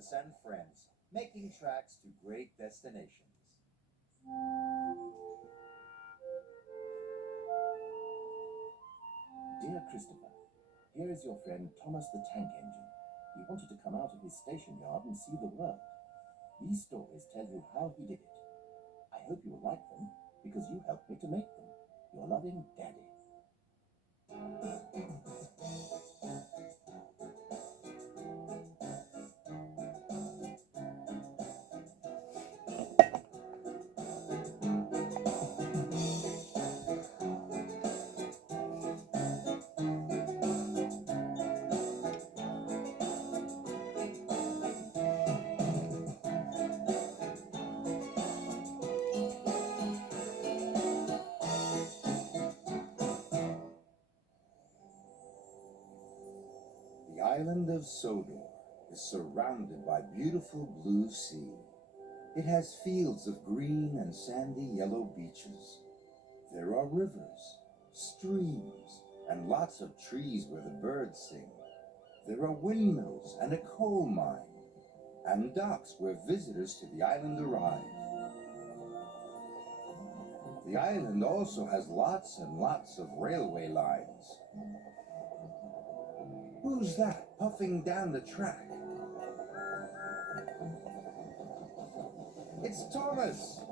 Thomas and friends, making tracks to great destinations. Dear Christopher, here is your friend Thomas the Tank Engine. He wanted to come out of his station yard and see the world. These stories tell you how he did it. I hope you will like them, because you helped me to make them. Your loving Daddy. The island of Sodor is surrounded by beautiful blue sea. It has fields of green and sandy yellow beaches. There are rivers, streams, and lots of trees where the birds sing. There are windmills and a coal mine, and docks where visitors to the island arrive. The island also has lots and lots of railway lines. Who's that puffing down the track? It's Thomas!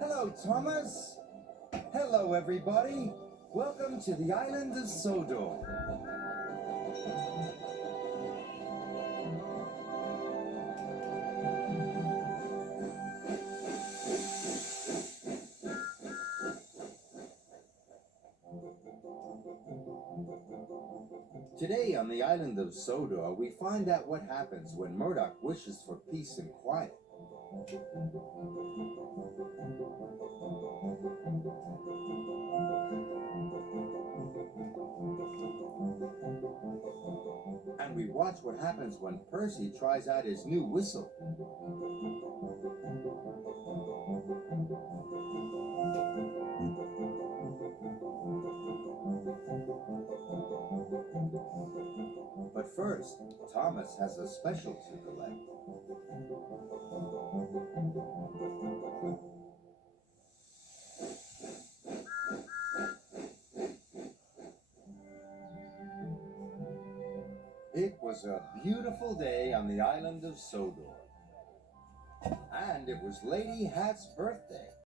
Hello, Thomas! Hello, everybody! Welcome to the island of Sodor. Today on the island of Sodor, we find out what happens when Murdoch wishes for peace and quiet. And we watch what happens when Percy tries out his new whistle. But first, Thomas has a special to collect. It was a beautiful day on the island of Sodor. And it was Lady Hat's birthday.